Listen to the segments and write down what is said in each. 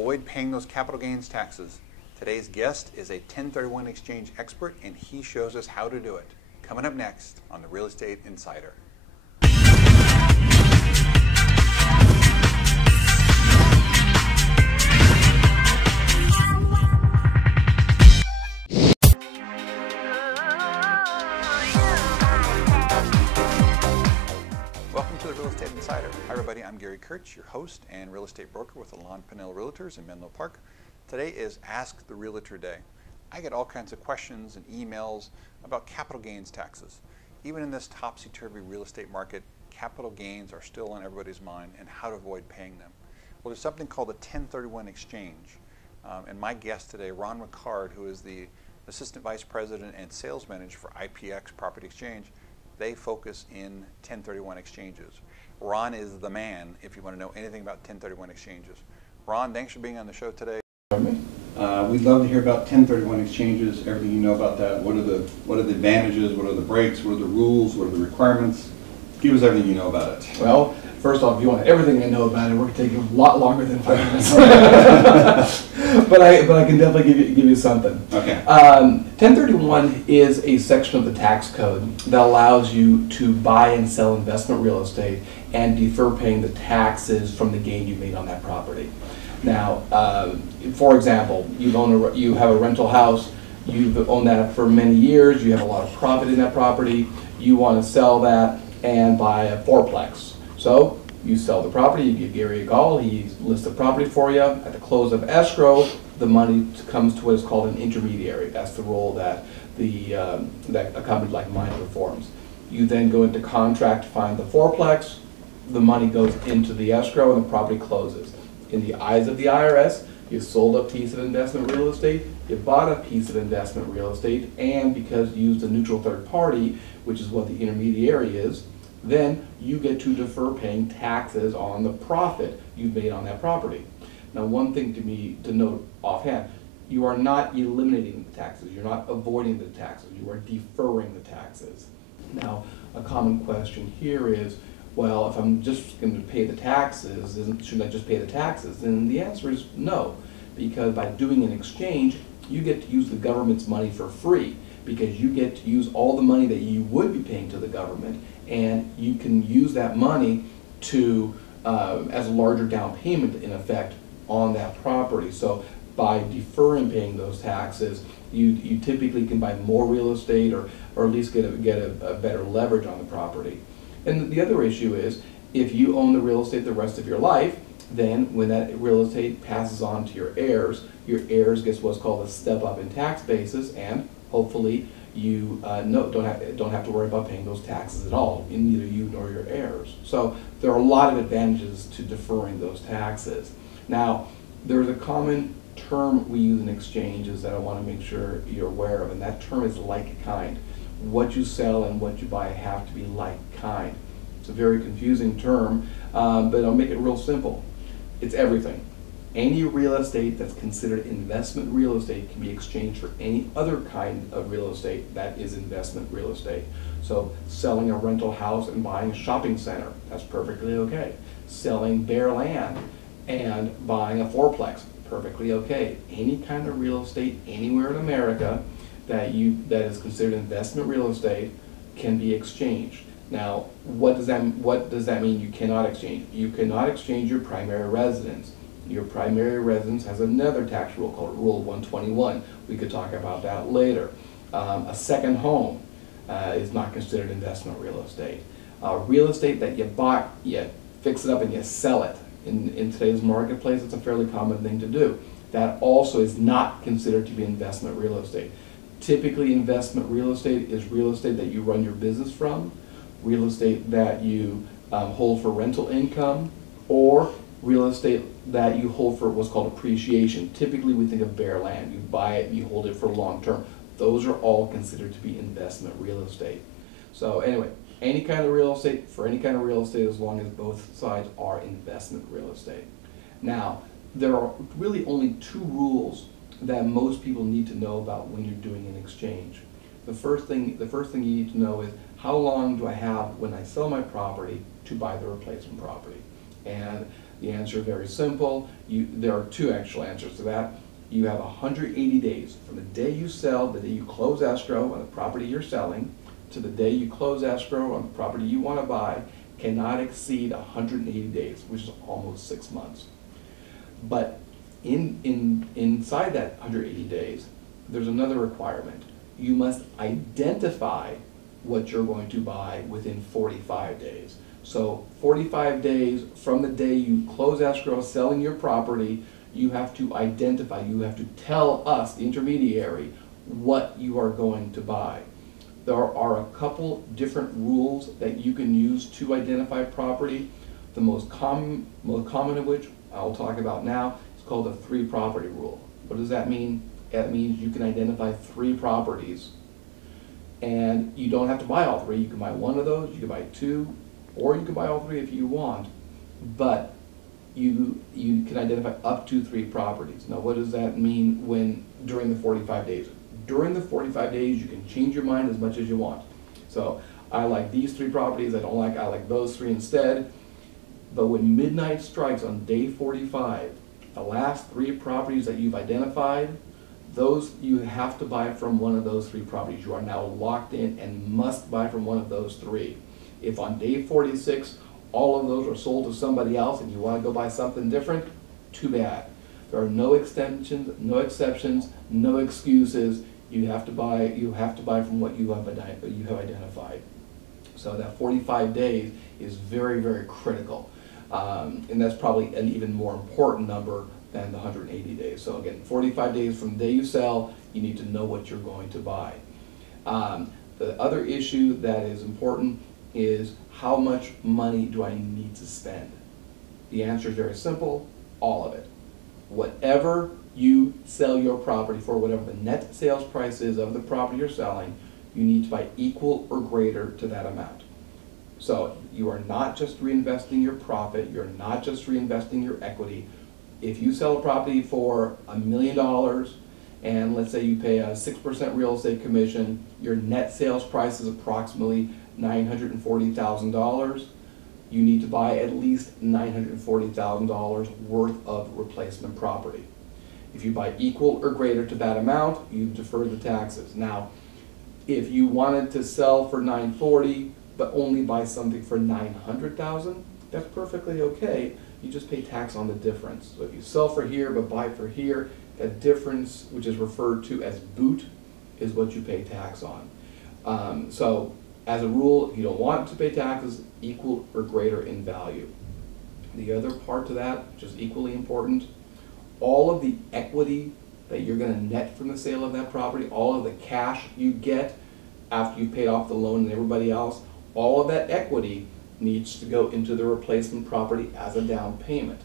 avoid paying those capital gains taxes. Today's guest is a 1031 exchange expert, and he shows us how to do it. Coming up next on the Real Estate Insider. Welcome to the Real Estate Insider. Hi everybody, I'm Gary Kurtz, your host and real estate broker with Alon Pinnell Realtors in Menlo Park. Today is Ask the Realtor Day. I get all kinds of questions and emails about capital gains taxes. Even in this topsy-turvy real estate market, capital gains are still on everybody's mind and how to avoid paying them. Well, there's something called a 1031 exchange. And my guest today, Ron Ricard, who is the Assistant Vice President and Sales Manager for IPX Property Exchange, they focus in 1031 exchanges. Ron is the man if you want to know anything about 1031 exchanges. Ron, thanks for being on the show today. We'd love to hear about 1031 exchanges, everything you know about that. What are the advantages, what are the breaks, what are the rules, what are the requirements? Give us everything you know about it. Well, first off, if you want everything I know about it, we're going to take a lot longer than 5 minutes. but I can definitely give you something. Okay. 1031 is a section of the tax code that allows you to buy and sell investment real estate and defer paying the taxes from the gain you made on that property. Now, for example, you have a rental house, you've owned that for many years, you have a lot of profit in that property, you want to sell that and buy a fourplex. So you sell the property, you give Gary a call, he lists the property for you. At the close of escrow, the money comes to what is called an intermediary. That's the role that that a company like mine performs. You then go into contract to find the fourplex, the money goes into the escrow and the property closes. In the eyes of the IRS, you sold a piece of investment real estate, you bought a piece of investment real estate, and because you used a neutral third party, which is what the intermediary is, then you get to defer paying taxes on the profit you've made on that property. Now, one thing to note offhand, you are not eliminating the taxes, you're not avoiding the taxes, you are deferring the taxes. Now, a common question here is, well, if I'm just going to pay the taxes, shouldn't I just pay the taxes? And the answer is no, because by doing an exchange, you get to use the government's money for free, because you get to use all the money that you would be paying to the government, and you can use that money to as a larger down payment, in effect, on that property. So by deferring paying those taxes, you typically can buy more real estate or at least get a better leverage on the property. And the other issue is, if you own the real estate the rest of your life, then when that real estate passes on to your heirs get what's called a step up in tax basis, and hopefully you don't have to worry about paying those taxes at all, in neither you nor your heirs. So there are a lot of advantages to deferring those taxes. Now, there's a common term we use in exchanges that I want to make sure you're aware of, and that term is like kind. What you sell and what you buy have to be like kind. It's a very confusing term, but I'll make it real simple. It's everything. Any real estate that's considered investment real estate can be exchanged for any other kind of real estate that is investment real estate. So selling a rental house and buying a shopping center, that's perfectly okay. Selling bare land and buying a fourplex, perfectly okay. Any kind of real estate anywhere in America that is considered investment real estate can be exchanged. Now, what does that mean you cannot exchange? You cannot exchange your primary residence. Your primary residence has another tax rule called Rule 121. We could talk about that later. A second home is not considered investment real estate. Real estate that you bought, you fix it up and you sell it. In today's marketplace, it's a fairly common thing to do. That also is not considered to be investment real estate. Typically, investment real estate is real estate that you run your business from, real estate that you hold for rental income, or real estate that you hold for what's called appreciation. Typically, we think of bare land. You buy it, you hold it for long term. Those are all considered to be investment real estate. So anyway, any kind of real estate, for any kind of real estate, as long as both sides are investment real estate. Now, there are really only two rules that most people need to know about when you're doing an exchange. The first thing you need to know is, how long do I have when I sell my property to buy the replacement property? And The answer is very simple. There are two actual answers to that. You have 180 days from the day you sell, the day you close escrow on the property you're selling, to the day you close escrow on the property you want to buy, cannot exceed 180 days, which is almost 6 months. But inside that 180 days, there's another requirement. You must identify what you're going to buy within 45 days. So 45 days from the day you close escrow selling your property, you have to identify, you have to tell us, the intermediary, what you are going to buy. There are a couple different rules that you can use to identify property. The most common of which I'll talk about now is called the 3 property rule. What does that mean? That means you can identify 3 properties, and you don't have to buy all 3. You can buy one of those, you can buy 2, or you can buy all 3 if you want, but you can identify up to 3 properties. Now, what does that mean during the 45 days? During the 45 days, you can change your mind as much as you want. So I like these 3 properties, I like those 3 instead. But when midnight strikes on day 45, the last 3 properties that you've identified, those you have to buy from one of those 3 properties. You are now locked in and must buy from one of those 3. If on day 46 all of those are sold to somebody else and you want to go buy something different, too bad. There are no extensions, no exceptions, no excuses. You have to buy from what you have identified. So that 45 days is very, very critical. And that's probably an even more important number than the 180 days. So again, 45 days from the day you sell, you need to know what you're going to buy. The other issue that is important is, how much money do I need to spend? The answer is very simple, all of it. Whatever you sell your property for, whatever the net sales price is of the property you're selling, you need to buy equal or greater to that amount. So you are not just reinvesting your profit, you're not just reinvesting your equity. If you sell a property for $1 million, and let's say you pay a 6% real estate commission, your net sales price is approximately $940,000, you need to buy at least $940,000 worth of replacement property. If you buy equal or greater to that amount, you defer the taxes. Now, if you wanted to sell for $940,000 but only buy something for $900,000, that's perfectly okay. You just pay tax on the difference. So if you sell for here but buy for here, that difference, which is referred to as boot, is what you pay tax on. So as a rule, if you don't want to pay taxes, equal or greater in value. The other part to that, which is equally important, all of the equity that you're going to net from the sale of that property, all of the cash you get after you've paid off the loan and everybody else, all of that equity needs to go into the replacement property as a down payment.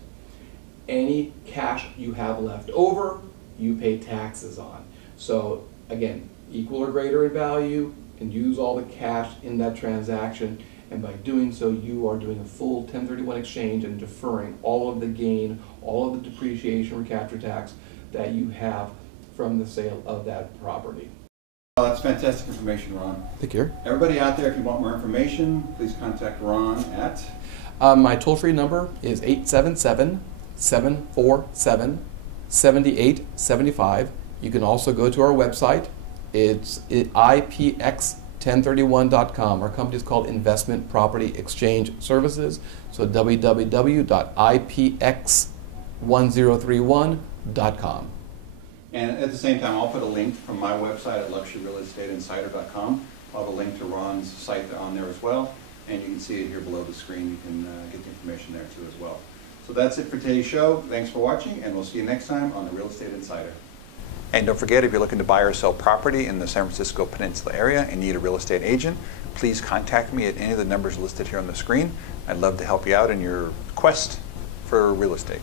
Any cash you have left over, you pay taxes on. So again, equal or greater in value, and use all the cash in that transaction, and by doing so you are doing a full 1031 exchange and deferring all of the gain, all of the depreciation recapture tax that you have from the sale of that property. Well, that's fantastic information, Ron. Thank you. Everybody out there, if you want more information, please contact Ron at? My toll-free number is 877-747-7875. You can also go to our website. It's IPX1031.com. Our company is called Investment Property Exchange Services. So www.ipx1031.com. And at the same time, I'll put a link from my website at luxuryrealestateinsider.com. I'll have a link to Ron's site on there as well. And you can see it here below the screen. You can get the information there too as well. So that's it for today's show. Thanks for watching, and we'll see you next time on the Real Estate Insider. And don't forget, if you're looking to buy or sell property in the San Francisco Peninsula area and need a real estate agent, please contact me at any of the numbers listed here on the screen. I'd love to help you out in your quest for real estate.